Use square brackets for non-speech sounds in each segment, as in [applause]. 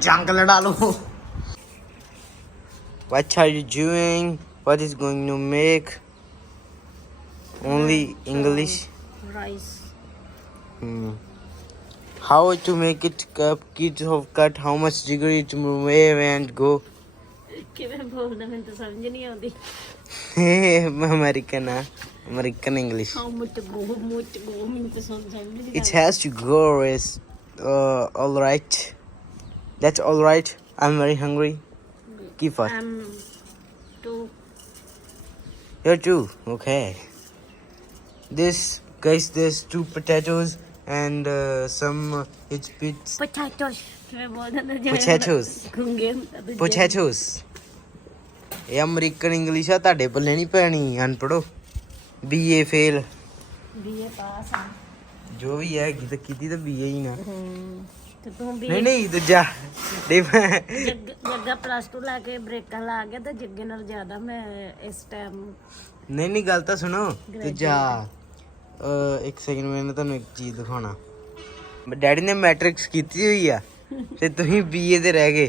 ਜੰਗ ਲੜਾ ਲਓ What are you doing? What is going to make? Only English. Rice Hmm. How to make it cup kids of cut how much degree to move and go? ਕਿਵੇਂ ਬੋਲਦਾ ਮੈਨੂੰ ਤਾਂ ਸਮਝ ਨਹੀਂ ਆਉਂਦੀ American uh, American English. How much go much go ਮੈਨੂੰ ਤਾਂ ਸਮਝ ਸਮਝ ਨਹੀਂ It has to go is uh all right. That's all right. I'm very hungry. Keep us. Am too You're too. Okay. This guys, there's two potatoes And uh, some it's bits Potatoes. ਦੂਜੇ। potatoes. ਇਹ American English ਆ ਤੁਹਾਡੇ ਪੱਲੇ ਨਹੀਂ ਪੈਣੀ ਅਨਪੜੋ BA fail BA pass ਆ। ਜੋ ਵੀ ਹੈ ਕੀਤੀ ਕੀਤੀ ਤਾਂ ਬੀਏ ਹੀ ਨਾ। ਤੇ ਤੂੰ ਵੀ ਨਹੀਂ ਨਹੀਂ ਦੂਜਾ। ਡਿਫ- ਜੱਗ- ਜੱਗਾ ਪਲੱਸ 2 ਲਾ ਕੇ ਬ੍ਰੇਕਾਂ ਲਾ ਗਿਆ ਤੇ ਜੱਗੇ ਨਾਲ ਜ਼ਿਆਦਾ ਮੈਂ ਇਸ ਟਾਈਮ ਨਹੀਂ ਨਹੀਂ ਗੱਲ ਤਾਂ ਸੁਣੋ। ਦੂਜਾ। ਇੱਕ ਸੈਕਿੰਡ ਮੈਂ ਤੁਹਾਨੂੰ ਇੱਕ ਚੀਜ਼ ਦਿਖਾਉਣਾ। ਡੈਡੀ ਨੇ ਮੈਟ੍ਰਿਕਸ ਕੀਤੀ ਹੋਈ ਆ ਤੇ ਤੁਸੀਂ ਬੀਏ ਤੇ ਰਹਿ ਗਏ।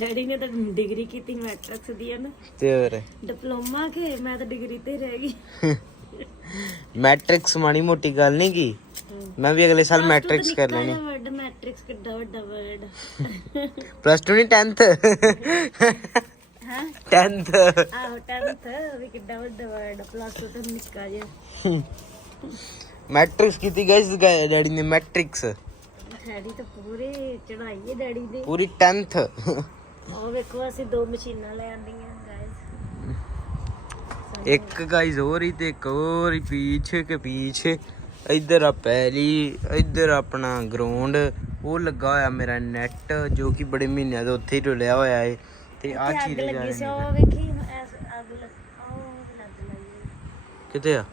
ਡੈਡੀ ਨੇ ਤਾਂ ਡਿਗਰੀ ਕੀਤੀ ਮੈਟ੍ਰਿਕਸ ਦੀ ਹੈ ਨਾ। ਤੇ ਹੋਰ? ਡਿਪਲੋਮਾ ਕੇ ਮੈਂ ਤਾਂ ਡਿਗਰੀ ਤੇ ਰਹਿ ਗਈ। ਮੈਟ੍ਰਿਕਸ ਮਾੜੀ ਮੋਟੀ ਗੱਲ ਨਹੀਂ ਕੀ ਮੈਂ ਵੀ ਅਗਲੇ ਸਾਲ ਮੈਟ੍ਰਿਕਸ ਕਰ ਲੈਣੀ। ਮੈਟ੍ਰਿਕਸ ਕਿੱਡਾ ਵੱਡਾ ਵਰਡ ਪਲੱਸ 2 ਨਹੀਂ 10th ਹਾਂ? 10th ਆਹੋ 10th ਵੀ ਕਿੱਡਾ ਵੱਡਾ ਵਰਡ ਪਲੱਸ 2 ਤਾਂ ਨਿੱਕਾ ਜਿਹਾ। ਮੈਟ੍ਰਿਕਸ ਕੀਤੀ ਗਾਇਸ ਡੈਡੀ ਨੇ ਮੈਟ੍ਰਿਕਸ ਡੈਡੀ ਤਾਂ ਪੂਰੇ ਚੜਾਈ ਹੈ ਡੈਡੀ ਦੇ। ਪੂਰੀ 10th ਉਹ ਵੇਖੋ ਅਸੀਂ ਦੋ ਮਸ਼ੀਨਾਂ ਲੈ ਆਂਦੀਆਂ ਗਾਇਸ ਇੱਕ ਗਾਇਸ ਹੋਰ ਹੀ ਤੇ ਇੱਕ ਹੋਰ ਹੀ ਪੀਛੇ ਕੇ ਪੀਛੇ। ਇੱਧਰ ਆ ਪੈਲੀ ਇੱਧਰ ਆਪਣਾ ਗਰਾਊਂਡ ਉਹ ਲੱਗਾ ਹੋਇਆ ਮੇਰਾ ਨੈਟ ਜੋ ਕਿ ਬੜੇ ਮਹੀਨਿਆਂ ਤੋਂ ਉੱਥੇ ਹੀ ਹੋਇਆ ਏ। ਤੇ ਆ ਚੀਜ਼ ਲੱਗੀ ਸੀ ਉਹ ਵੇਖੀ ਅੱਗ ਲੱਗ ਉਹ ਲੱਗ ਲੱਗੀ ਕਿਤੇ ਆ?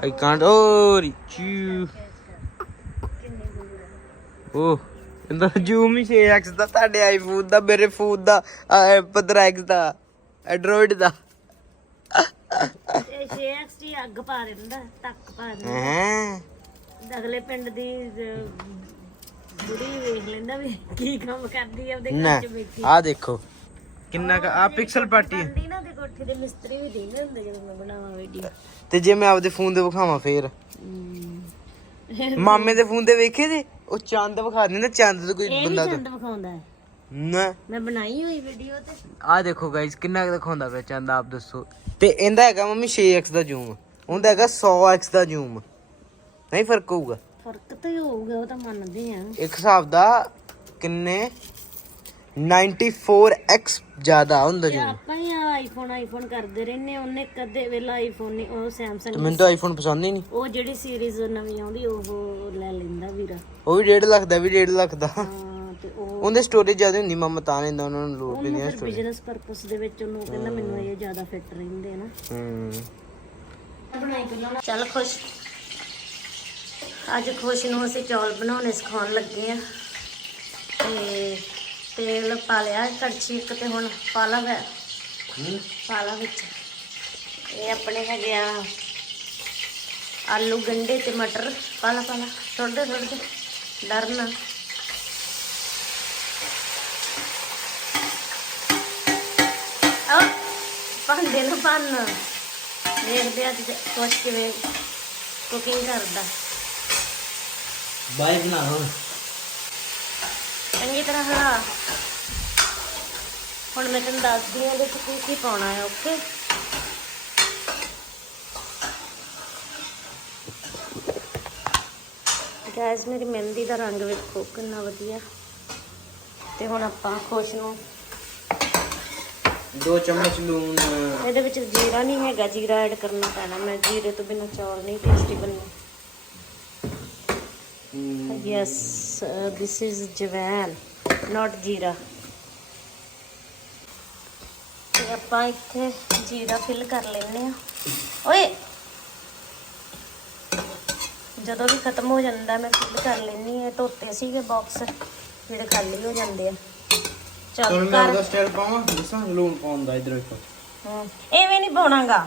ਓ ਰਿਚੂ ਕਿੰਨੀ ਦੂਰ ਹੈ ਉਹ ਇਹਦਾ ਜ਼ੂਮ ਹੀ 6x ਦਾ ਤੁਹਾਡੇ ਆਈਫੋਨ ਦਾ ਮੇਰੇ ਫੋਨ ਦਾ 15x ਦਾ ਐਂਡਰੋਇਡ ਦਾ ਇਹ 6XT ਅੱਗ ਪਾ ਦਿੰਦਾ ਤੱਕ ਪਾ ਦਿੰਦਾ। ਹੈ ਅਗਲੇ ਪਿੰਡ ਦੀ ਬੁੜੀ ਵੇਖ ਲੈਂਦਾ ਵੀ ਕੀ ਕੰਮ ਕਰਦੀ ਆ ਉਹਦੇ ਘਰ ਚ ਬੈਠੀ। ਆ ਦੇਖੋ। ਕਿੰਨਾ ਆ। ਪਿਕਸਲ ਪਾਰਟੀ ਹੈ ਕੋਠੇ ਦੇ ਮਿਸਤਰੀ ਵੀ ਦੇਂਦੇ ਹੁੰਦੇ ਜਦੋਂ ਮੈਂ ਬਣਾਵਾਂ ਵੀਡੀਓ ਤੇ ਜੇ ਮੈਂ ਆਪਦੇ ਫੋਨ ਤੇ ਵਿਖਾਵਾਂ ਫੇਰ? ਮਾਮੇ ਦੇ ਫੋਨ ਤੇ ਵੇਖੇ ਜੇ? ਉਹ ਚੰਦ ਵਿਖਾ ਦਿੰਦਾ ਚੰਦ ਤੇ ਕੋਈ ਇਹ ਵੀ ਬੰਦਾ ਚੰਦ ਵਿਖਾਉਂਦਾ। ਹੈ ਨਾ। ਮੈਂ ਬਣਾਈ ਹੋਈ ਵੀਡੀਓ ਤੇ। ਆ ਦੇਖੋ ਗਾਇਸ ਕਿੰਨਾ ਕੁ ਦਿਖਾਉਂਦਾ ਪਿਆ ਚੰਦ ਆਪ ਦੱਸੋ। ਤੇ ਇਹਦਾ ਹੈਗਾ ਮੰਮੀ 6x ਦਾ ਜ਼ੂਮ ਉਹਦਾ ਹੈਗਾ 100x ਦਾ ਜ਼ੂਮ ਨਹੀਂ ਫ਼ਰਕ ਹੋਊਗਾ। ਫ਼ਰਕ ਤਾਂ ਹੀ ਹੋਊਗਾ ਉਹ ਤਾਂ ਮੰਨਦੇ ਆ। ਇੱਕ ਹਿਸਾਬ ਦਾ ਕਿੰਨੇ? 94x ਜ਼ਿਆਦਾ ਹੁੰਦਾ ਤੇ ਜ਼ੂਮ ਆਪਾਂ ਆਈਫੋਨ ਆਈਫੋਨ ਕਰਦੇ ਰਹਿੰਦੇ ਹਾਂ। ਉਹਨੇ ਕਦੇ ਵੇਲਾ ਆਈਫੋਨ ਨਹੀਂ ਉਹ ਤੇ ਸੈਮਸੰਗ ਮੈਨੂੰ ਤਾਂ ਆਈਫੋਨ ਪਸੰਦ ਹੀ ਨਹੀਂ ਉਹ ਜਿਹੜੀ ਸੀਰੀਜ਼ ਨਵੀਂ ਆਉਂਦੀ ਉਹ ਲੈ ਲੈਂਦਾ ਵੀਰਾ। ਉਹ ਵੀ 1.5 ਲੱਖ ਦਾ ਵੀ 1.5 ਲੱਖ ਦਾ। ਹਾਂ ਤੇ ਉਹ ਉਹਦੇ ਸਟੋਰੇਜ ਜ਼ਿਆਦਾ ਹੁੰਦੀ ਮਾਮਾ ਤਾਂ ਲੈਂਦਾ ਉਹਨਾਂ ਨੂੰ ਲੋੜ ਉਹਨੂੰ ਪੈਂਦੀ ਫਿਰ ਬਿਜ਼ਨਸ ਪਰਪਸ ਦੇ ਵਿੱਚ ਉਹਨੂੰ ਕਹਿੰਦਾ ਮੈਨੂੰ ਇਹ ਜ਼ਿਆਦਾ ਫਿੱਟ ਰਹਿੰਦੇ ਆ ਨਾ। ਹੂੰ। ਚੱਲ ਖੁਸ਼। ਅੱਜ ਖੁਸ਼ ਨੂੰ ਅਸੀਂ ਚੌਲ ਬਣਾਉਣੇ ਸਿਖਾਉਣ ਲੱਗੇ ਆ। ਤੇ ਤੇਲ ਪਾ ਲਿਆ ਕੜਛੀ ਇੱਕ ਤੇ ਹੁਣ ਪਾ ਲਾ ਵੈ ਪਾ ਲਾ ਵਿੱਚ। ਇਹ ਆਪਣੇ ਹੈਗੇ ਆ ਆਲੂ ਗੰਡੇ ਤੇ ਮਟਰ। ਪਾ ਲਾ ਪਾ ਲਾ ਥੋੜੇ ਦੇ ਥੋੜੇ ਦੇ। ਡਰਨਾ। ਆ ਭਾਂਡੇ ਨੂੰ ਭੰਨ। ਦੇਖਦੇ ਆ ਅੱਜ ਕੁਛ ਕਿਵੇਂ ਕੁਕਿੰਗ ਕਰਦਾ। ਬਾਈ ਬਣਾ ਲਓ। ਚੰਗੀ ਤਰ੍ਹਾਂ ਹਲਾ। ਹੁਣ ਮੈਂ ਤੈਨੂੰ ਦੱਸਦੀ ਹਾਂ ਇਹਦੇ ਕੀ ਕੀ ਪਾਉਣਾ ਹੈ ਓਕੇ ਗੈਸ ਮੇਰੀ ਮਹਿੰਦੀ ਦਾ ਰੰਗ ਵੇਖੋ ਕਿੰਨਾ ਵਧੀਆ। ਤੇ ਹੁਣ ਆਪਾਂ ਖੁਸ਼ ਨੂੰ ਦੋ ਚਮਚ ਲੂਣ। ਇਹਦੇ ਵਿੱਚ ਜੀਰਾ ਨਹੀਂ ਹੈਗਾ ਜੀਰਾ ਐਡ ਕਰਨਾ ਪੈਣਾ। ਮੈਂ ਜੀਰੇ ਤੋਂ ਬਿਨਾਂ ਚੌਲ ਨਹੀਂ ਟੇਸਟੀ ਬਣਨੇ। ਯੈਸ ਦਿਸ ਇਜ਼ ਜਵੈਨ ਨਾਟ ਜੀਰਾ ਤੇ ਆਪਾਂ ਇੱਥੇ ਜੀਰਾ ਫਿਲ ਕਰ ਲੈਨੇ ਆ ਓਏ! ਜਦੋਂ ਵੀ ਖਤਮ ਹੋ ਜਾਂਦਾ ਮੈਂ ਫਿਲ ਕਰ ਲੈਣੀ ਹੈ। ਧੋਤੇ ਸੀਗੇ ਬਾਕਸ ਜਿਹੜੇ ਖਾਲੀ ਹੋ ਜਾਂਦੇ ਆ। ਚੱਲ ਮੈਂ ਉਹਦਾ ਸਟਾਈਲ ਪਾਵਾਂ ਦੱਸਾਂ ਲੂਣ ਪਾਉਂਦਾ ਇਧਰ ਵੇਖੋ ਹਾਂ, ਐਵੇਂ ਨਹੀਂ ਪਾਉਣਾਗਾ।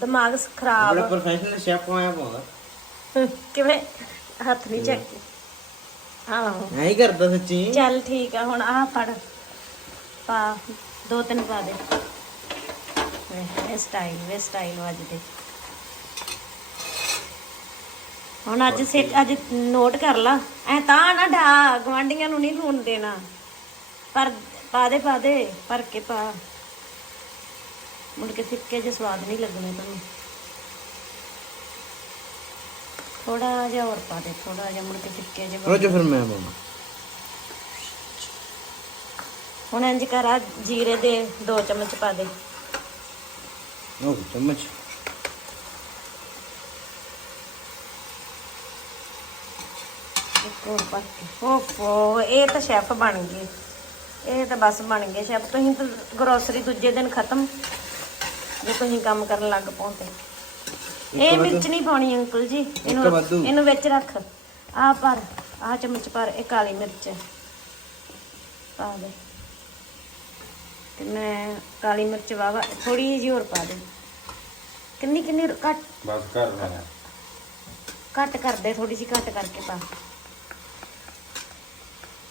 ਦਿਮਾਗ ਖਰਾਬ ਬੜਾ ਪ੍ਰੋਫੈਸ਼ਨਲ ਸ਼ੈਫ ਆਇਆ ਪਾਉਂਦਾ ਕਿਵੇਂ? ਹੱਥ ਨਹੀਂ ਚੱਕੀ। ਹੀ ਕਰਦਾ ਸੱਚੀ। ਚੱਲ ਠੀਕ ਆ ਹੁਣ ਆਹ ਫੜ। ਪਾ। ਦੋ ਤਿੰਨ ਪਾ ਦੇ। ਇਹ ਸਟਾਈਲ ਵੇ ਸਟਾਈਲ ਵੱਜਦੇ ਹੁਣ ਅੱਜ ਸੇ ਅੱਜ ਨੋਟ ਕਰ ਲਾ। ਐ ਤਾਂ ਨਾ ਢਾ ਗਵਾਂਡੀਆਂ ਨੂੰ ਨਹੀਂ ਲੂਣ ਦੇਣਾ। ਪਰ ਪਾ ਦੇ ਪਾ ਦੇ ਭਰ ਕੇ ਪਾ। ਮੁੜ ਕੇ ਫਿੱਕੇ ਜਿਹਾ ਸਵਾਦ ਨਹੀਂ ਲੱਗਣੇ ਤੁਹਾਨੂੰ। ਥੋੜਾ ਜਿਹਾ ਹੋਰ ਪਾ ਦੇ ਥੋੜਾ ਜਿਹਾ ਮੁੜ ਕੇ ਫਿੱਕੇ ਜਿਹਾ ਰੋਜ ਫਿਰ ਮੈਂ ਪਾਵਾਂ ਹੁਣ ਇੰਜ ਕਰ ਆ ਜੀਰੇ ਦੇ 2 ਚਮਚ ਪਾ ਦੇ। ਉਹ ਚਮਚ। ਇੱਕ ਹੋਰ ਪਾ ਕੇ ਓਫੋ ਇਹ ਤਾਂ ਸ਼ੈਫ ਬਣ ਗਏ ਇਹ ਤਾਂ ਬਸ ਬਣ ਗਏ ਸ਼ੈਫ। ਤੁਸੀਂ ਤਾਂ ਗਰੋਸਰੀ ਦੂਜੇ ਦਿਨ ਖਤਮ ਜੇ ਤੁਸੀਂ ਕੰਮ ਕਰਨ ਲੱਗ ਪਓ ਤੇ। ਇਹ ਮਿਰਚ ਨਹੀਂ ਪਾਉਣੀ ਅੰਕਲ ਜੀ ਇਹਨੂੰ। ਇਹਨੂੰ ਵਿੱਚ ਰੱਖ। ਆ ਪਰ ਆ ਚਮਚ ਪਰ ਇਹ ਕਾਲੀ ਮਿਰਚ। ਪਾ ਦੇ। ਤੇ ਮੈਂ ਕਾਲੀ ਮਿਰਚ ਵਾਵਾ ਥੋੜੀ ਜਿਹੀ ਹੋਰ ਪਾ ਦੇ ਕਿੰਨੀ ਕਿੰਨੀ ਘੱਟ ਬਸ ਕਰ ਲੈ ਘੱਟ ਕਰਦੇ ਥੋੜੀ ਜਿਹੀ ਘੱਟ ਕਰਕੇ ਪਾ।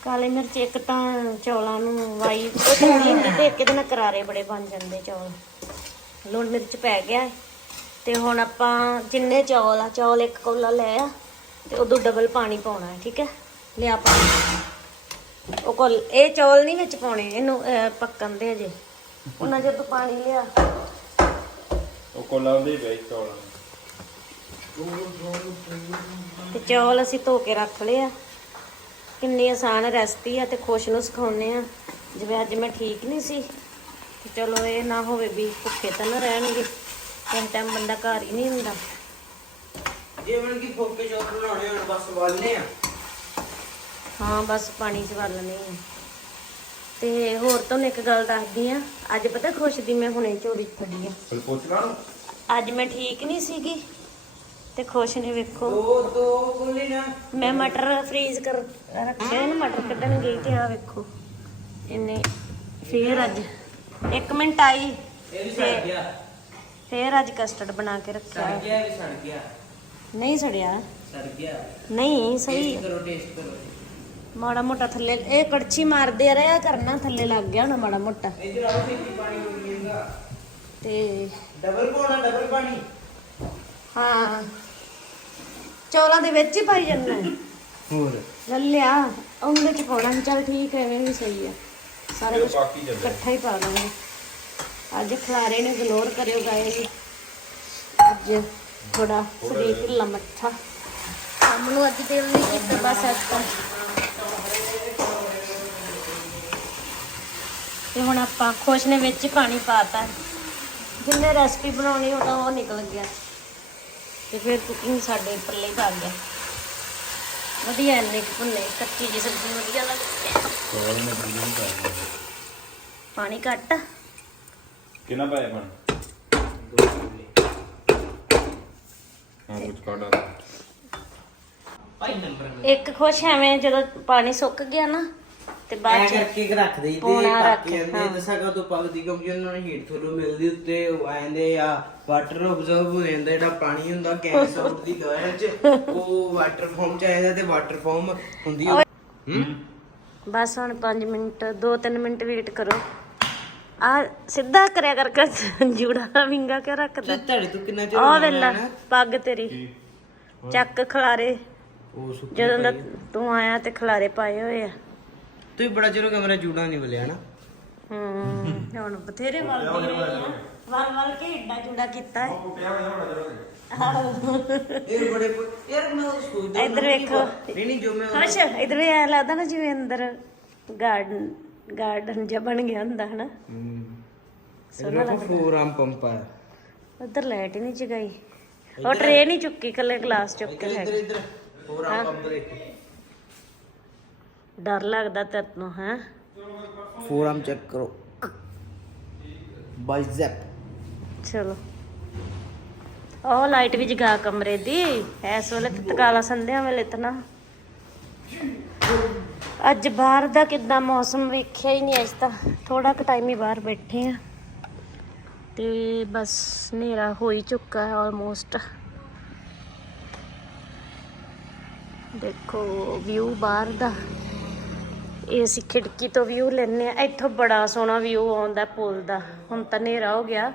ਕਾਲੀ ਮਿਰਚ ਇੱਕ ਤਾਂ ਚੌਲਾਂ ਨੂੰ ਵਾਈ ਨਹੀਂ ਤੇ ਇੱਕ ਨਾਲ ਕਰਾਰੇ ਬੜੇ ਬਣ ਜਾਂਦੇ ਚੌਲ। ਲੂਣ ਮਿਰਚ ਪੈ ਗਿਆ। ਤੇ ਹੁਣ ਆਪਾਂ ਜਿੰਨੇ ਚੌਲ ਆ ਚੌਲ ਇੱਕ ਕੌਲਾ ਲੈ ਆ ਤੇ ਉਦੋਂ ਡਬਲ ਪਾਣੀ ਪਾਉਣਾ ਹੈ ਠੀਕ ਹੈ? ਲਿਆ ਪਾਣੀ। ਉਹ ਕੋਲ ਇਹ ਚੌਲ ਨਹੀਂ ਵਿੱਚ ਪਾਉਣੇ ਇਹਨੂੰ ਅਹ, ਪੱਕਣ ਦੇ ਅਜੇ ਉਹਨਾਂ ਜਦ ਤੂੰ ਪਾਣੀ ਲਿਆ। ਉਹ ਕੋਲਾ ਉਹਦੇ ਪਈ ਚੌਲਾਂ। ਤੇ ਚੌਲ ਅਸੀਂ ਧੋ ਕੇ ਰੱਖ ਲਏ ਆ। ਕਿੰਨੀ ਆਸਾਨ ਰੈਸਪੀ ਆ ਤੇ ਖੁਸ਼ ਨੂੰ ਸਿਖਾਉਨੇ ਆ। ਜਿਵੇਂ ਅੱਜ ਮੈਂ ਠੀਕ ਨਹੀਂ ਸੀ ਤੇ ਚਲੋ ਇਹ ਨਾ ਹੋਵੇ ਵੀ ਭੁੱਖੇ ਤਾਂ ਨਾ ਰਹਿਣਗੇ। ਕਿਸੇ ਟਾਈਮ ਬੰਦਾ ਘਰ ਹੀ ਨਹੀਂ ਹੁੰਦਾ। ਇਹ ਮਨ ਕੀ ਫੋਕੇ ਚੌਲ ਬਣਾਉਣੇ ਹੁਣ ਬਸ ਵਾਲਨੇ ਆ। ਹਾਂ ਬਸ ਪਾਣੀ ਚ ਵਾਲਣੇ ਆ ਤੇ ਹੋਰ ਤੁਹਾਨੂੰ ਇੱਕ ਗੱਲ ਦੱਸਦੀ ਆ ਅੱਜ ਪਤਾ ਖੁਸ਼ ਦੀ ਮੈਂ ਹੁਣੇ ਚੋਰੀ ਫੜੀ ਆ। ਫਿਰ ਪੁੱਛ ਲਾ ਨੂੰ। ਅੱਜ ਮੈਂ ਠੀਕ ਨਹੀਂ ਸੀਗੀ ਤੇ ਖੁਸ਼ ਨੇ ਵੇਖੋ। ਦੋ ਦੋ ਕੋਲੀ ਨਾ ਮੈਂ ਮਟਰ ਫ੍ਰੀਜ਼ ਕਰ ਰੱਖਿਆ ਇਹਨੂੰ ਮਟਰ ਕੱਢਣ ਗਈ ਤੇ ਆ ਵੇਖੋ। ਇਹਨੇ ਫੇਰ ਅੱਜ 1 ਮਿੰਟ ਆਈ ਇਹ ਵੀ ਸੜ ਗਿਆ। ਫੇਰ ਅੱਜ ਕਸਟਰਡ ਬਣਾ ਕੇ ਸੜ ਰੱਖਿਆ ਗਿਆ ਇਹ ਵੀ ਸੜ ਗਿਆ। ਨਹੀਂ ਸੜਿਆ। ਸੜ ਗਿਆ। ਨਹੀਂ ਸਹੀ। ਟੇਸਟ ਕਰੋ ਟੇਸਟ ਕਰੋ। ਮਾੜਾ ਮੋਟਾ ਥੱਲੇ ਇਹ ਕੜਛੀ ਮਾਰਦੇ ਰਿਹਾ ਕਰਨਾ ਥੱਲੇ ਲੱਗ ਗਿਆ ਹੋਣਾ ਮਾੜਾ ਮੋਟਾ। ਇਧਰ ਆਓ ਛੇਤੀ ਪਾਣੀ ਹੋ ਗਿਆਗਾ ਤੇ ਡਬਲ ਪਾਉਣਾ ਡਬਲ ਪਾਣੀ। ਹਾਂ ਚੌਲਾਂ ਦੇ ਵਿੱਚ ਹੀ ਪਾਈ ਜਾਂਦਾ ਹੈ। ਹੋਰ? ਲੱਲਿਆ ਉਹਦੇ ਚ ਪਾਉਣਾ ਚੱਲ ਠੀਕ ਹੈ ਐਵੇਂ ਵੀ ਸਹੀ ਆ ਸਾਰੇ ਕੁਝ ਇਕੱਠਾ ਹੀ ਪਾ ਦਾਂਗੇ ਅੱਜ ਖਲਾਰੇ ਨੇ ਇਗਨੋਰ ਕਰਿਓ ਗਾਏ ਜੀ। ਅੱਜ ਥੋੜਾ ਸਰੀਰ ਢਿੱਲਾ ਮੱਠਾ। ਕੰਮ ਨੂੰ ਅੱਜ ਦਿਲ ਨਹੀਂ ਕੀਤਾ ਬਸ ਅੱਜ ਤਾਂ। ਆਪਾਂ ਖੁਸ਼ ਨੇ ਵਿੱਚ ਪਾਣੀ ਪਾਤਾ। ਜਿੰਨੇ ਰੈਸਪੀ ਬਣਾਉਣੀ ਉਹਦਾ ਉਹ ਨਿਕਲ ਗਿਆ। ਤੇ ਫਿਰ ਕੁਕਿੰਗ ਸਾਡੇ ਪੱਲੇ ਪਾ ਗਿਆ। ਵਧੀਆ ਇੰਨੇ ਕੁ ਭੁੰਨੇ ਕੱਚੀ ਜਿਹੀ ਸਬਜ਼ੀ ਵਧੀਆ ਲੱਗਦੀ ਹੈ। ਚੌਲ ਮੈਂ ਪੂਰੀ ਨਹੀਂ ਕਰਦਾ ਪਾਣੀ ਘੱਟ। ਕਿੰਨਾ ਪਾਇਆ ਪਾਣੀ? ਹਾਂ ਕੁਝ ਭਾਈ ਨੰਬਰ ਇੱਕ ਖੁਸ਼ ਐਵੇਂ ਜਦੋਂ ਪਾਣੀ ਸੁੱਕ ਗਿਆ ਨਾ ਤੇ ਬਾਅਦ ਚ ਕਰਕੇ ਇੱਕ ਰੱਖ ਦੇਈ ਤੇ ਪੌਣਾ ਰੱਖ, ਪੱਕ ਜਾਂਦੇ ਹਾਂ। ਦੱਸਾਂ ਕਦੋਂ ਪੱਕਦੀ ਕਿਉਂਕਿ ਉਹਨਾਂ ਨੂੰ ਹੀਟ ਥੋੜੋ ਮਿਲਦੀ ਉੱਤੇ ਉਹ ਆ ਜਾਂਦੇ ਆ ਵਾਟਰ ਆਬਜ਼ਰਵ ਹੋ ਜਾਂਦਾ ਜਿਹੜਾ ਪਾਣੀ ਹੁੰਦਾ ਗੈਸ ਆਊਟ ਦੀ ਲੋਇਰ ਚ ਉਹ ਵਾਟਰ ਫਾਰਮ ਚ ਆ ਜਾਂਦਾ ਤੇ ਵਾਟਰ ਫਾਰਮ ਹੁੰਦੀ ਉਹ ਹੂੰ? ਬਸ ਹੁਣ 5 ਮਿੰਟ 2-3 ਮਿੰਟ ਵੇਟ ਕਰੋ। ਆ ਸਿੱਧਾ ਕਰਿਆ ਕਰਕੇ ਜੂੜਾ ਵਿੰਗਾ ਕੇ ਰੱਖਦਾ? ਤੇ ਤੁਹਾਡੇ ਤੋਂ ਕਿੰਨਾ ਚਿਰ ਆ ਵੇਲਾ? ਪੱਗ ਤੇਰੀ। ਚੱਕ ਖਲਾਰੇ। ਉਹ ਸੁੱਕੀ ਜਦੋਂ ਦਾ। ਤੂੰ ਆਇਆ ਤੇ ਖਲਾਰੇ ਪਾਏ ਹੋਏ ਆ। ਤੁਸੀਂ ਬੜਾ ਚਿਰ ਕਮਰਾ ਜੂੜਾ ਨਹੀਂ ਬਲਿਆ ਨਾ। ਹੂੰ ਹੁਣ ਬਥੇਰੇ ਵਲਦੀ ਰਹੀ ਆ। ਵਲ ਵਲ ਕੇ ਏਡਾ ਜੂੜਾ ਕੀਤਾ ਹੈ। ਇਹ ਬੜੇ ਪ- ਯਾਰ ਮੈਂ ਉਹ ਸੋਚਦਾ ਇੱਧਰ ਵੇਖੋ। ਨਹੀਂ ਨਹੀਂ ਜੋ ਮੈਂ ਖੁਸ਼ ਇਧਰ ਐ ਲੱਗਦਾ ਨਾ ਜਿਵੇਂ ਅੰਦਰ ਗਾਰਡਨ ਗਾਰਡਨ ਜਿਹਾ ਬਣ ਗਿਆ ਹੁੰਦਾ ਹਨਾ? ਸੋਨਾ ਲੱਗਦਾ। ਫੋਰ ਆਮ ਪੰਪ ਆ। ਉਧਰ ਲਾਈਟ ਹੀ ਨਹੀਂ ਜਗਾਈ। ਉਹ ਟਰੇ ਨਹੀਂ ਚੁੱਕੀ ਕੱਲੇ ਗਲਾਸ ਚੁੱਕ ਕੇ ਲੈ ਇੱਧਰ ਇੱਧਰ। ਫੋਰ ਆਮ ਪੰਪ ਦੇਖੋ। ਡਰ ਲੱਗਦਾ ਤੈਨੂੰ ਹੈ? ਫੋਰ ਆਮ ਚੈੱਕ ਕਰੋ। ਬਾਈਜ਼ੈਪ। ਚਲੋ। ਉਹ ਲਾਈਟ ਵੀ ਜਗਾ ਕਮਰੇ ਦੀ। ਇਸ ਵੇਲੇ ਤੇ ਤਕਾਲਾ ਸੰਧਿਆ ਵੇਲੇ ਤਾਂ ਨਾ। ਅੱਜ ਬਾਹਰ ਦਾ ਕਿੱਦਾਂ ਮੌਸਮ ਵੇਖਿਆ ਹੀ ਨਹੀਂ ਅੱਜ ਤਾਂ। ਥੋੜਾ ਕੁ ਟਾਈਮ ਹੀ ਬਾਹਰ ਬੈਠੇ ਆ। ਤੇ ਬਸ ਹਨੇਰਾ ਹੋ ਹੀ ਚੁੱਕਾ ਹੈ ਆਲਮੋਸਟ ਦੇਖੋ ਵਿਊ ਬਾਹਰ ਦਾ। ਇਹ ਅਸੀਂ ਖਿੜਕੀ ਤੋਂ ਵਿਊ ਲੈਨੇ ਆ ਇੱਥੋਂ ਬੜਾ ਸੋਹਣਾ ਵਿਊ ਆਉਂਦਾ ਪੁਲ ਦਾ। ਹੁਣ ਤਾਂ ਹਨੇਰਾ ਹੋ ਗਿਆ।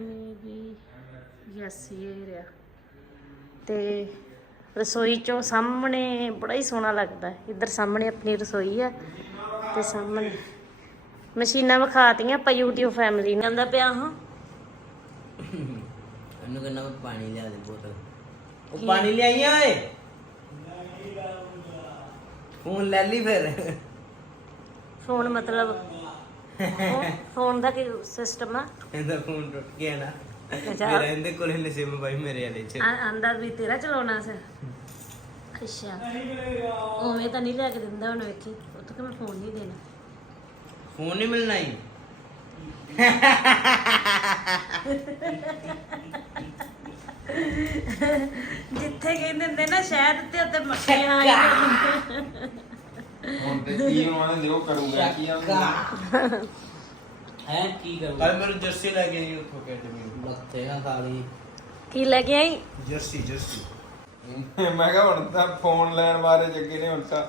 ਮੇਬੀ ਯੈਸ ਇਹ ਰਿਹਾ। ਤੇ ਰਸੋਈ ਚੋਂ ਸਾਹਮਣੇ ਬੜਾ ਹੀ ਸੋਹਣਾ ਲੱਗਦਾ। ਇੱਧਰ ਸਾਹਮਣੇ ਆਪਣੀ ਰਸੋਈ ਹੈ ਤੇ ਸਾਹਮਣੇ ਮਸ਼ੀਨਾਂ ਵਿਖਾਤੀਆਂ ਆਪਾਂ YouTube ਫੈਮਿਲੀ ਨੇ। ਆਂਦਾ ਪਿਆ ਹਾਂ। ਇਹਨੂੰ ਕਹਿੰਦਾ ਪਾਣੀ ਲਿਆ ਦੇ ਬੋਤਲ। ਉਹ ਪਾਣੀ ਲਿਆਈ ਓਏ? ਫੋਨ ਲੈ ਲਈ ਫਿਰ। ਫੋਨ ਮਤਲਬ ਫੋ- ਫੋਨ ਦਾ ਕੀ ਸਿਸਟਮ ਆ? ਇਹਦਾ ਫੋਨ ਟੁੱਟ ਗਿਆ ਨਾ। ਅੱਛਾ। ਮੇਰਾ ਇਹਦੇ ਕੋਲ ਇਹਨੇ ਸਿਮ ਬਾਈ ਮੇਰੇ ਵਾਲੇ ਚ। ਆ- ਆਂਦਾ ਵੀ ਤੇਰਾ ਚਲਾਉਣਾ ਸੀ। ਅੱਛਾ। ਉਵੇਂ ਤਾਂ ਨਹੀਂ ਲੈ ਕੇ ਦਿੰਦਾ ਹੁਣ ਵੇਖੀ ਉਹ ਤਾਂ ਕਿ ਮੈਂ ਫੋਨ ਨਹੀਂ ਦੇਣਾ। ਫੋਨ ਨਹੀਂ ਮਿਲਣਾ ਹੀ [laughs] ਜਿੱਥੇ ਕਹਿੰਦੇ ਹੁੰਦੇ ਨਾ ਸ਼ਹਿਦ ਤੇ ਉੱਤੇ ਮੱਖੀਆਂ ਆਈਆਂ ਹੁਣ ਤੇ ਕੀ ਉਹਨਾਂ ਨੇ ਉਹ ਕਰੂਗਾ ਕੀ ਆਉਂਦਾ ਹੈ ਕੀ ਕਰੂ ਕੱਲ ਮੈਨੂੰ ਜਰਸੀ ਲੈ ਕੇ ਆਈ ਉੱਥੋਂ ਅਕੈਡਮੀ ਲੱਤੇ ਨਾ ਖਾਲੀ ਕੀ ਲੈ ਕੇ ਆਈ? Jersey jersey. ਮੈਂ ਕਿਹਾ ਹੁਣ ਤਾਂ ਫੋਨ ਲੈਣ ਬਾਰੇ ਜੱਗੇ ਨੇ ਹੁਣ ਤਾਂ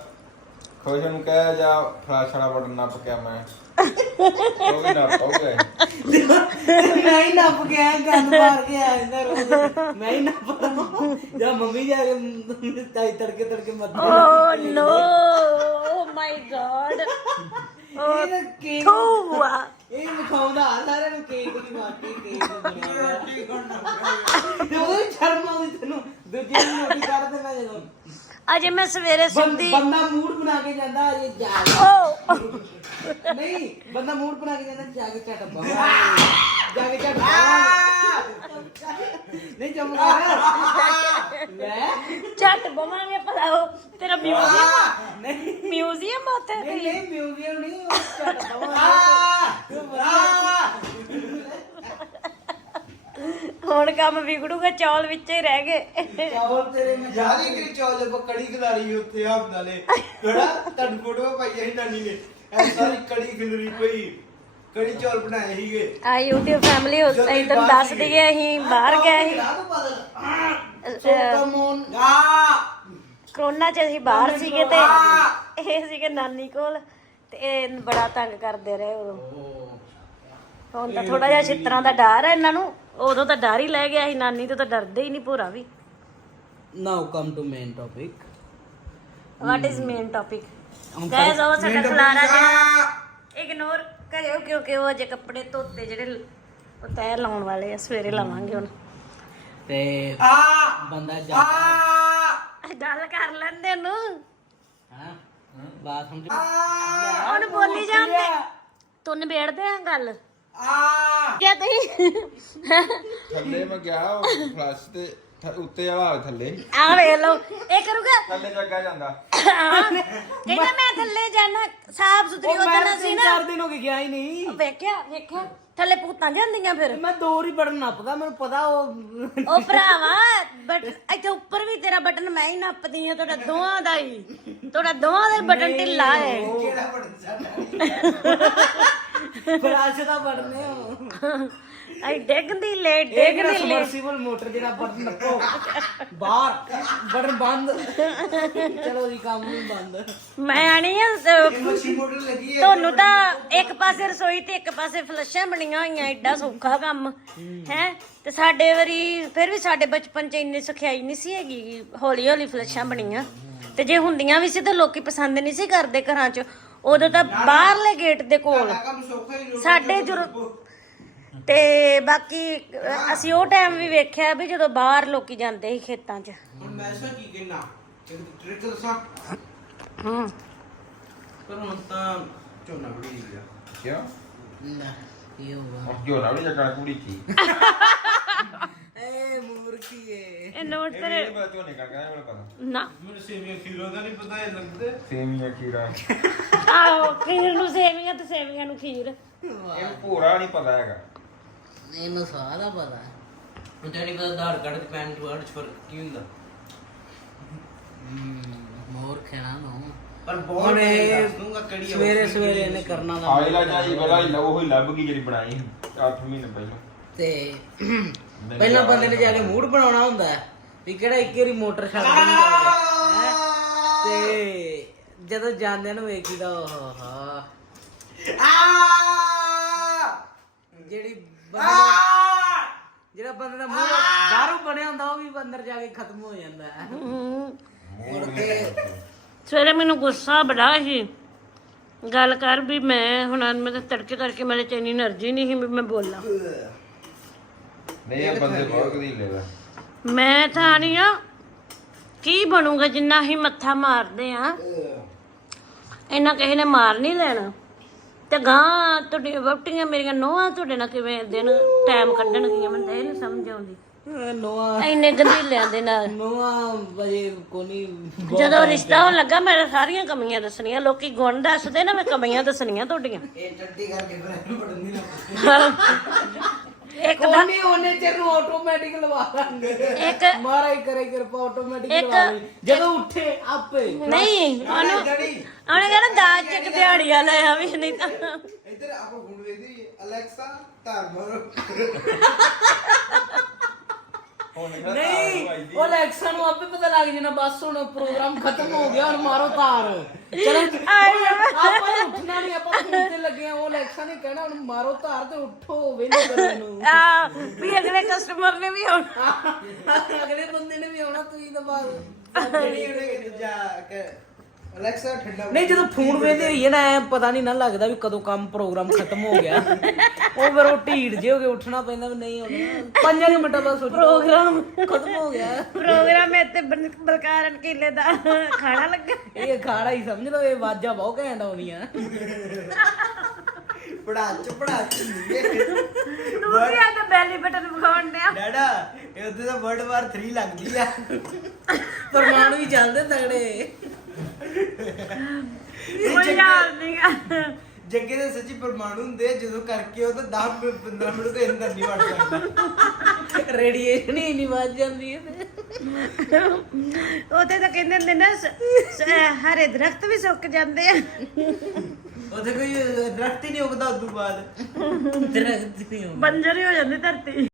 ਖੁਸ਼ ਨੂੰ ਕਹਿ ਜਾ ਫਲਾਸ਼ ਵਾਲਾ ਬਟਨ ਨੱਪ ਕੇ ਮੈਂ। ਉਹ ਵੀ ਨੱਪ ਹੋ ਗਿਆ ਮੈਂ ਹੀ ਨੱਪ ਗਿਆ ਗੰਦ ਮਾਰ ਕੇ ਆਇਆ ਇੰਦਾ ਰੋਜ਼ ਮੈਂ ਹੀ ਨੱਪ ਜਾ ਮੰਮੀ ਜਾ ਕੇ ਤਾਈ ਤੜਕੇ ਤੜਕੇ ਮੱਦ ਓ ਨੋ ਓ ਮਾਈ ਗॉड ਇਹ ਕੇਕ ਥੂਆ ਇਹ ਵਿਖਾਉਂਦਾ ਸਾਰਿਆਂ ਨੂੰ ਕੇਕ ਦੀ ਮਾਟੀ ਕੇਕ ਬਣਿਆ ਤੇ ਉਹ ਸ਼ਰਮ ਆਉਂਦੀ ਤੈਨੂੰ ਦੂਜੇ ਨੂੰ ਨੋਟੀ ਕਰਦੇ ਮੈਂ ਜਦੋਂ। ਅਜੇ ਮੈਂ ਸਵੇਰੇ ਸੁਣਦੀ ਬੰਦਾ ਮੂਡ ਬਣਾ ਕੇ ਜਾਂਦਾ ਇਹ ਜਾ ਨਹੀਂ ਬੰਦਾ ਮੂਡ ਬਣਾ ਕੇ ਜਾਂਦਾ ਜਾ ਕੇ ਝਟ ਬਾਵਾ ਜਾ ਕੇ ਝਟ ਨਹੀਂ ਚਮਕਾ ਲੈ। ਝੱਟ ਬਵਾਂਗੇ ਭਲਾ ਉਹ। ਤੇਰਾ ਮਿਊਜ਼ੀਅਮ ਨਹੀਂ। ਮਿਊਜ਼ੀਅਮ ਉੱਥੇ ਨਹੀਂ ਨਹੀਂ ਮਿਊਜ਼ੀਅਮ ਨਹੀਂ ਉਹ ਝਟ ਬਾਵਾ ਹੁਣ ਕੰਮ ਵਿਗੜੂਗਾ ਚੌਲ ਵਿੱਚ ਹੀ ਰਹਿ ਗਏ। ਚਾਵਲ ਤੇਰੇ ਮੈਂ ਜਾਰੀ ਕਿ ਚੌਲ ਕੜੀ ਖਿਲਾਰੀ ਉੱਤੇ ਆਪ ਨਾਲੇ ਕਿਹੜਾ? ਤੜ ਫੋਟੋ ਪਾਈ ਸੀ ਨਾਨੀ ਨੇ। ਐ ਸਾਰੀ ਕੜੀ ਖਿਲਰੀ ਪਈ। ਕੜੀ ਚੌਲ ਬਣਾਏ ਸੀਗੇ। ਆ YouTube ਫੈਮਿਲੀ ਤੈਨੂੰ ਦੱਸ ਦਈਏ ਅਸੀਂ ਬਾਹਰ ਗਏ ਸੀ ਸੋਤਾ ਮੋਨ। ਆ ਕਰੋਨਾ ਚ ਅਸੀਂ ਬਾਹਰ ਸੀਗੇ ਤੇ ਇਹ ਸੀਗੇ ਨਾਨੀ ਕੋਲ ਤੇ ਇਹ ਬੜਾ ਤੰਗ ਕਰਦੇ ਰਹੇ ਉਦੋਂ। ਹੁਣ ਤਾਂ ਥੋੜਾ ਜਿਹਾ ਛਿੱਤਰਾਂ ਦਾ ਡਰ ਹੈ ਇਹਨਾਂ ਨੂੰ। ਉਦੋਂ ਤਾਂ ਡਰ ਹੀ ਲੈ ਗਿਆ ਸੀ ਨਾਨੀ ਤੋਂ ਤਾਂ ਡਰਦੇ ਹੀ ਨਹੀਂ ਭੂਰਾ ਵੀ। Now come to main topic what is main topic guys ਉਹ ਸਾਡਾ ਖਲਾਰਾ ਜਿਹੜਾ ਇਗਨੋਰ ਕਰਿਓ ਕਿਉਂਕਿ ਉਹ ਅਜੇ ਕੱਪੜੇ ਧੋਤੇ ਜਿਹੜੇ ਉਹ ਤੈਅ ਲਾਉਣ ਵਾਲੇ ਆ ਸਵੇਰੇ ਲਾਵਾਂਗੇ ਹੁਣ। ਤੇ ਆ। ਬੰਦਾ ਜਾ ਗੱਲ ਕਰ ਲੈਂਦੇ ਨੂੰ ਹਾਂ? ਬਾਤ ਸਮਝ ਹੁਣ ਬੋਲੀ ਜਾਂਦੇ। ਤੂੰ ਨਿਬੇੜਦੇ ਆ ਗੱਲ? ਆ। ਕਿਆ ਤੁਸੀਂ? ਥੱਲੇ ਮੈਂ ਗਿਆ ਉਹ ਫਲਸ਼ ਤੇ ਥ- ਉੱਤੇ ਵਾਲਾ ਹੋਵੇ ਥੱਲੇ। ਆ ਵੇਖ ਲਓ ਇਹ ਕਰੂਗਾ? ਥੱਲੇ ਜੱਗਾ ਜਾਂਦਾ। ਹਾਂ। ਕਹਿੰਦਾ ਮੈਂ ਥੱਲੇ ਜਾਣਾ ਸਾਫ਼ ਸੁਥਰੀ ਉਦੋਂ ਸੀ ਨਾ। ਚਾਰ ਦਿਨ ਹੋ ਗਏ ਗਿਆ ਹੀ ਨਹੀਂ। ਵੇਖਿਆ ਵੇਖਿਆ ਥੱਲੇ ਭੂਤਾਂ ਜਾਂਦੀਆਂ ਫਿਰ। ਮੈਂ ਦੋ ਹੀ ਬਟਨ ਨੱਪਦਾ ਮੈਨੂੰ ਪਤਾ ਉਹ ਉਹ ਭਰਾਵਾ ਬਟ ਇੱਥੇ ਉੱਪਰ ਵੀ ਤੇਰਾ ਬਟਨ ਮੈਂ ਹੀ ਨੱਪਦੀ ਆ ਤੁਹਾਡਾ ਦੋਵਾਂ ਦਾ ਹੀ। ਤੁਹਾਡਾ ਦੋਵਾਂ ਦਾ ਹੀ ਬਟਨ ਢਿੱਲਾ ਹੈ। ਕਿਹੜਾ ਬਟਨ ਫਰਾਸ਼ ਦਾ ਬਟਨ ਹੈ ਉਹ। ਆਈ ਡਿੱਗਦੀ ਲੈ ਇਹ ਕਿਹੜਾ ਡਿੱਗਦੀ ਲੈ। ਸਮਰਸੀਬਲ ਮੋਟਰ ਜਿਹੜਾ ਬਟਨ ਨੱਪੋ ਬਾਹਰ ਬਟਨ ਬੰਦ। ਚਲੋ ਜੀ ਕੰਮ ਵੀ ਬੰਦ। ਮੈਂ ਆਣੀ ਆ ਤੇ ਮੱਛੀ ਮੋਟਰ ਲੱਗੀ ਹੈ ਤੁਹਾਨੂੰ ਤਾਂ ਇੱਕ ਪਾਸੇ ਰਸੋਈ ਤੇ ਇੱਕ ਪਾਸੇ ਫਲਸ਼ਾਂ ਬਣੀਆਂ ਹੋਈਆਂ ਐਡਾ ਸੌਖਾ ਕੰਮ। ਹੈ। ਤੇ ਸਾਡੇ ਵਾਰੀ ਫਿਰ ਵੀ ਸਾਡੇ ਬਚਪਨ ਚ ਇੰਨੀ ਸਖਿਆਈ ਨਹੀਂ ਸੀ ਹੈਗੀ ਹੌਲੀ ਹੌਲੀ ਫਲਸ਼ਾਂ ਬਣੀਆਂ। ਤੇ ਜੇ ਹੁੰਦੀਆਂ ਵੀ ਸੀ ਤਾਂ ਲੋਕੀ ਪਸੰਦ ਨਹੀਂ ਸੀ ਕਰਦੇ ਘਰਾਂ ਚ। ਉਦੋਂ ਤਾਂ ਬਾਹਰਲੇ ਗੇਟ ਦੇ ਕੋਲ। ਸਾਡੇ ਜੁਰ ਤੇ ਬਾਕੀ ਅ, ਅਸੀਂ ਉਹ ਟਾਈਮ ਵੀ ਵੇਖਿਆ ਵੀ ਜਦੋਂ ਬਾਹਰ ਲੋਕੀ ਜਾਂਦੇ ਸੀ ਖੇਤਾਂ 'ਚ। ਹੁਣ ਮੈਂ ਸਾ ਕੀ ਕਹਿਣਾ? ਇੱਕ ਟ੍ਰਿਕ ਦੱਸਾਂ ਹਾਂ। ਪਰ ਹੁਣ ਤਾਂ ਝੋਨਾ ਬੜੀ ਗਿਆ ਕਿਉਂ? ਲੈ ਉਹ ਜੋ ਨਾ ਵੀ ਜੱਗਾ ਕੁੜੀ ਕੀ [laughs] ਏ ਮੂਰਖੀ ਏ ਇਹ ਨੋਟ ਇਹ ਤੇਰੇ ਪਤਾ ਝੋਨੇ ਕਰ ਗਿਆ ਮੈਨੂੰ ਪਤਾ ਨਾ ਮੈਨੂੰ ਸੇਵੀਆਂ ਖੀਰੋ ਦਾ ਨਹੀਂ ਪਤਾ ਇਹ ਲੱਗਦੇ ਸੇਮੀਆਂ ਖੀਰਾ ਆਹੋ ਖੀਰ ਨੂੰ ਸੇਵੀਆਂ ਤੇ ਸੇਵੀਆਂ ਨੂੰ ਖੀਰ ਇਹਨੂੰ ਭੂਰਾ ਨਹੀਂ ਪਤਾ ਹੈਗਾ ਇਹਨੂੰ ਸਾਰਾ ਪਤਾ ਹੈ ਹੁਣ ਤੈਨੂੰ ਪਤਾ ਆਧਾਰ ਕਾਰਡ ਤੇ ਪੈਨ ਕਾਰਡ 'ਚ ਫ਼ਰਕ ਕੀ ਹੁੰਦਾ ਮੋਰ ਖਾਣਾ ਨੂੰ ਪਰ ਹੁਣ ਇਹ ਦੂੰਗਾ ਕਿਹੜੀ ਸਵੇਰੇ ਸਵੇਰੇ ਇਹਨੇ ਕਰਨਾ ਦਾ ਆਇਲਾ ਜਾਈ ਬੜਾ ਹੀ ਲਵ ਹੋਈ ਲੱਭ ਗਈ ਜਿਹੜੀ ਬਣਾਈ 8 ਮਹੀਨੇ ਪਹਿਲਾਂ ਤੇ ਪਹਿਲਾਂ ਬੰਦੇ ਨੇ ਜਾ ਕੇ ਮੂਡ ਬਣਾਉਣਾ ਹੁੰਦਾ ਵੀ ਕਿਹੜਾ ਇੱਕ ਵਾਰੀ ਮੋਟਰ ਛੱਡ ਦੇਣੀ ਹੈ? ਤੇ ਜਦੋਂ ਜਾਂਦੇ ਨੂੰ ਵੇਖੀਦਾ ਓਹ ਹਾ ਜਿਹੜੀ ਬੰਦੇ ਦਾ- ਜਿਹੜਾ ਬੰਦੇ ਦਾ ਮੂੰਹ ਬਾਹਰੋਂ ਬਣਿਆ ਹੁੰਦਾ ਉਹ ਵੀ ਅੰਦਰ ਜਾ ਕੇ ਖਤਮ ਹੋ ਜਾਂਦਾ ਹੈ। ਸਵੇਰੇ ਮੈਨੂੰ ਗੁੱਸਾ ਬੜਾ ਸੀ। ਗੱਲ ਕਰ ਵੀ ਮੈਂ ਹੁਣ ਮੈਂ ਤਾਂ ਤੜਕੇ ਕਰਕੇ ਮੇਰੇ ਚ ਇੰਨੀ એનર્ਜੀ ਨਹੀਂ ਸੀ ਵੀ ਮੈਂ ਬੋਲਾਂ। ਨਹੀਂ ਬੰਦੇ ਬਹੁਤ ਮੈਂ ਤਾਂ ਨਹੀਂ ਆ ਕੀ ਬਣੂਗਾ ਜਿੰਨਾ ਹੀ ਮੱਥਾ ਮਾਰਦੇ ਆ? ਇੰਨਾ ਕਿਸੇ ਨੇ ਮਾਰ ਨਹੀਂ ਲੈਣਾ। ਤੇ ਗਾਂ ਤੁਹਾਡੀਆਂ ਵਹੁਟੀਆਂ ਮੇਰੀਆਂ ਨੋਹਾਂ ਤੁਹਾਡੇ ਨਾਲ ਕਿਵੇਂ ਦਿਨ ਟਾਈਮ ਕੱਢਣਗੀਆਂ ਮੈਨੂੰ ਤਾਂ ਇਹ ਨਹੀਂ ਸਮਝ ਆਉਂਦੀ। ਨੋਆ ਇੰਨੇ ਗੰਧੀਲਿਆਂ ਦੇ ਨਾਲ। ਨੋਆ ਵਜੇ ਕੋਨੀ ਜਦੋਂ ਰਿਸ਼ਤਾ ਹੋਣ ਲੱਗਾ ਮੇਰੇ ਸਾਰੀਆਂ ਕਮੀਆਂ ਦੱਸਣੀਆਂ ਲੋਕੀ ਗੁਣ ਦੱਸਦੇ ਨਾ ਮੈਂ ਕਮੀਆਂ ਦੱਸਣੀਆਂ ਤੁਹਾਡੀਆਂ। ਇਹ ਟੱਟੀ ਕਰਕੇ ਫਿਰ ਇਹਨੂੰ ਪੜਨ ਨਹੀਂ ਲੱਗਦਾ [laughs] [laughs] ਇੱਕ ਦਾ ਕੋਨੀ ਉਹਨੇ ਚਿਰ ਨੂੰ ਆਟੋਮੈਟਿਕ ਲਵਾ ਲਾਂਗੇ। ਇੱਕ ਮਾਰਾ ਹੀ ਕਰੇ ਕਿਰਪਾ ਆਟੋਮੈਟਿਕ ਲਵਾ ਲਈ। ਜਦੋਂ ਉੱਠੇ ਆਪੇ। ਨਹੀਂ ਉਹਨੂੰ ਉਹਨੇ ਕਹਿੰਦਾ ਦਾਜ ਚੱਕ ਦਿਹਾੜੀਆਂ ਲੈ ਆਵੀ ਨਹੀਂ ਤਾਂ ਇੱਧਰ ਆਪਾਂ ਹੁਣ ਵੇਖਦੇ ਅਲੈਕਸਾ ਧਾਰ ਮਾਰੋ ਨਹੀਂ ਉਹ ਲੈਕਸਾ ਨੂੰ ਆਪੇ ਪਤਾ ਲੱਗ ਜਾਣਾ ਬਸ ਹੁਣ ਪ੍ਰੋਗਰਾਮ ਖਤਮ ਹੋ ਗਿਆ ਹੁਣ ਮਾਰੋ ਤਾਰ ਚਲੋ ਆਪਾਂ ਫੋਨ ਤੇ ਲੱਗੇ ਆ ਉਹ ਲੈਕਸਾ ਨੇ ਕਹਿਣਾ ਹੁਣ ਮਾਰੋ ਤਾਰ ਤੇ ਉੱਠੋ ਵੇਲੇ ਕਰਨ [laughs] ਨੂੰ ਆ ਵੀ ਅਗਲੇ ਕਸਟਮਰ ਨੇ ਵੀ ਆਉਣਾ। [laughs] ਅਗਲੇ ਬੰਦੇ ਨੇ ਵੀ ਆਉਣਾ ਤੁਸੀਂ ਤਾਂ ਬਾਅਦ ਜਿਹੜੀ ਉਹਨੇ ਜਾ ਕੇ ਅਲੈਕਸਾ ਠੰਡਾ ਨਹੀਂ ਜਦੋਂ ਫੋਨ ਵੇਂਦੇ ਹੋਈਏ ਨਾ ਐਂ ਪਤਾ ਨਹੀਂ ਨਾ ਲੱਗਦਾ ਵੀ ਕਦੋਂ ਕੰਮ ਪ੍ਰੋਗਰਾਮ ਖਤਮ ਹੋ ਗਿਆ। ਉਹ ਫਿਰ ਉਹ ਢੀੜ ਜੇ ਹੋ ਕੇ ਉੱਠਣਾ ਪੈਂਦਾ ਵੀ ਨਹੀਂ ਹੁਣ ਪੰਜਾਂ ਕੁ ਮਿੰਟਾਂ ਬਾਅਦ ਸੋਚੋ ਪ੍ਰੋਗਰਾਮ। ਖਤਮ ਹੋ ਗਿਆ। ਪ੍ਰੋਗਰਾਮ ਇੱਥੇ ਬਲ- ਬਲਕਾਰਨ ਕੀਲੇ ਦਾ ਖਾਣਾ ਲੱਗਾ। ਇਹ ਖਾੜਾ ਹੀ ਸਮਝ ਲਓ ਇਹ ਵਾਜਾਂ ਬਹੁਤ ਘੈਂਟ ਆਉਂਦੀਆਂ। ਪੜਾ ਚ ਪੜਾ ਚ। ਤੂੰ ਵੀ ਆ ਤਾਂ ਬੈਲੀ ਬਟਨ ਵਿਖਾਉਣ ਡਿਆ। ਡਾਡਾ ਇਹ ਉੱਤੇ ਤਾਂ ਵਰਲਡ ਵਾਰ 3 ਲੱਗਦੀ ਆ। ਪਰਮਾਣੂ ਵੀ ਚੱਲਦੇ ਤਗੜੇ। ਕੋਈ ਯਾਦ ਨਹੀਂਗਾ ਜੱਗੇ ਦੇ ਸੱਚੀ ਪਰਮਾਣੂ ਹੁੰਦੇ ਆ, ਜਦੋਂ ਕਰਕੇ ਉਹ ਤਾਂ 10 15 ਮਿੰਟ ਤੋਂ ਅੰਦਰ ਨਹੀਂ ਵੜ ਸਕਦਾ ਰੇਡੀਏਸ਼ਨ ਹੀ ਨਹੀਂ ਵੱਜ ਜਾਂਦੀ ਹੈ ਉਹਦੇ ਤਾਂ ਕਹਿੰਦੇ ਹੁੰਦੇ ਨਾ ਸ- ਸ- ਹਰੇ ਦਰਖਤ ਵੀ ਸੁੱਕ ਜਾਂਦੇ ਆ। ਉੱਥੇ ਕੋਈ ਦਰਖਤ ਹੀ ਨਹੀਂ ਉਗਦਾ ਉਦੋਂ ਬਾਅਦ। ਦਰਖਤ ਨਹੀਂ ਬੰਜਰ ਹੀ ਹੋ ਜਾਂਦੀ ਧਰਤੀ।